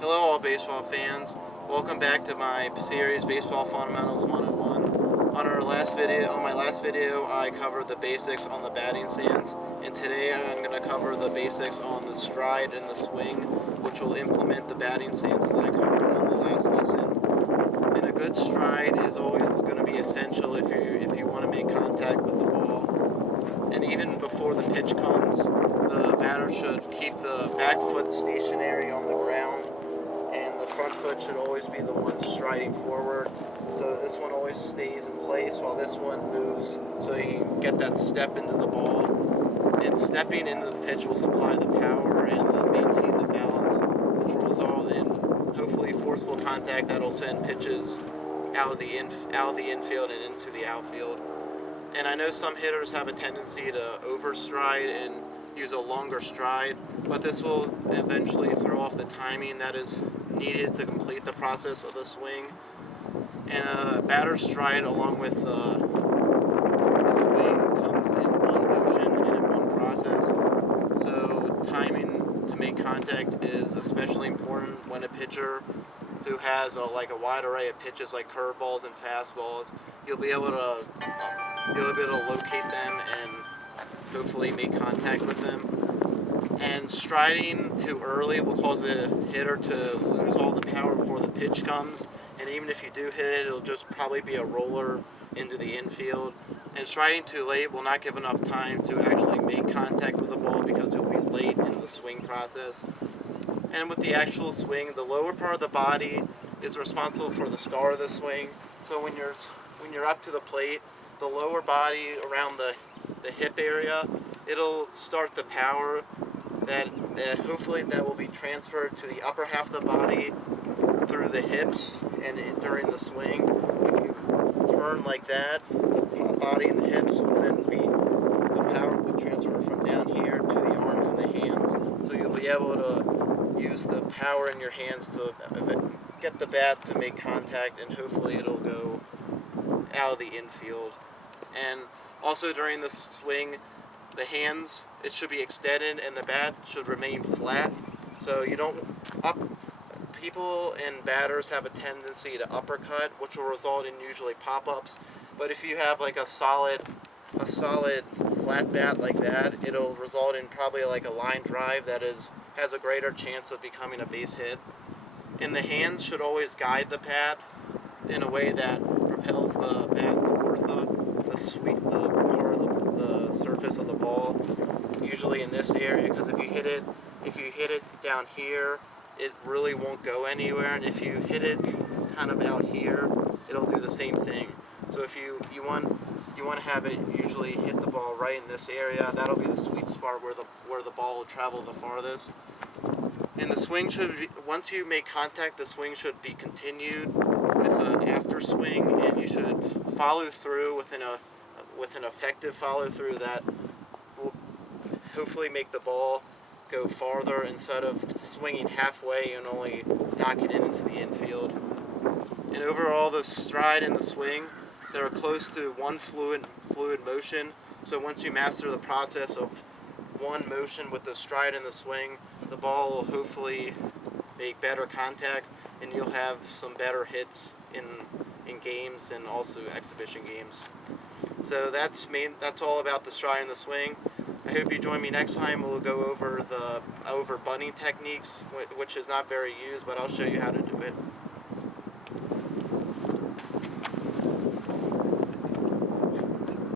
Hello all baseball fans. Welcome back to my series Baseball Fundamentals 101. On my last video, I covered the basics on the batting stance, and today I'm going to cover the basics on the stride and the swing, which will implement the batting stance that I covered on the last lesson. And a good stride is always going to be essential if you want to make contact with the ball. And even before the pitch comes, the batter should keep the back foot stationary on the ground, and the front foot should always be the one striding forward. So this one always stays in place while this one moves, so you can get that step into the ball. And stepping into the pitch will supply the power and maintain the balance, which will result in hopefully forceful contact that'll send pitches out of the infield and into the outfield. And I know some hitters have a tendency to overstride and use a longer stride, but this will eventually throw off the timing that is needed to complete the process of the swing. And a batter's stride along with the swing comes in one motion and in one process. So timing to make contact is especially important when a pitcher who has a wide array of pitches like curveballs and fastballs, you'll be able to locate them and hopefully make contact with them. And striding too early will cause the hitter to lose all the power before the pitch comes, and even if you do hit it, it'll just probably be a roller into the infield. And striding too late will not give enough time to actually make contact with the ball because you'll be late in the swing process. And with the actual swing, the lower part of the body is responsible for the start of the swing. So when you're up to the plate, the lower body around the hip area, it'll start the power that hopefully that will be transferred to the upper half of the body through the hips, and during the swing, when you turn like that, the body and the hips will then be, the power will transfer from down here to the arms and the hands. So you'll be able to use the power in your hands to get the bat to make contact, and hopefully it'll go out of the infield. And also during the swing, the hands, it should be extended and the bat should remain flat. So you don't people and batters have a tendency to uppercut, which will result in usually pop-ups. But if you have like a solid flat bat like that, it'll result in probably like a line drive that has a greater chance of becoming a base hit. And the hands should always guide the bat in a way that propels the bat towards the part of the surface of the ball, usually in this area, because if you hit it down here, it really won't go anywhere, and if you hit it kind of out here, it'll do the same thing. So if you want to have it usually hit the ball right in this area, that'll be the sweet spot where the ball will travel the farthest. And the swing should be, once you make contact, the swing should be continued with an after swing, and you should follow through with an effective follow through that will hopefully make the ball go farther instead of swinging halfway and only knocking it into the infield. And overall, the stride and the swing, they're close to one fluid motion. So once you master the process of one motion with the stride and the swing, the ball will hopefully make better contact, and you'll have some better hits in games and also exhibition games. So that's all about the stride and the swing. I hope you join me next time. We'll go over bunting techniques, which is not very used, but I'll show you how to do it.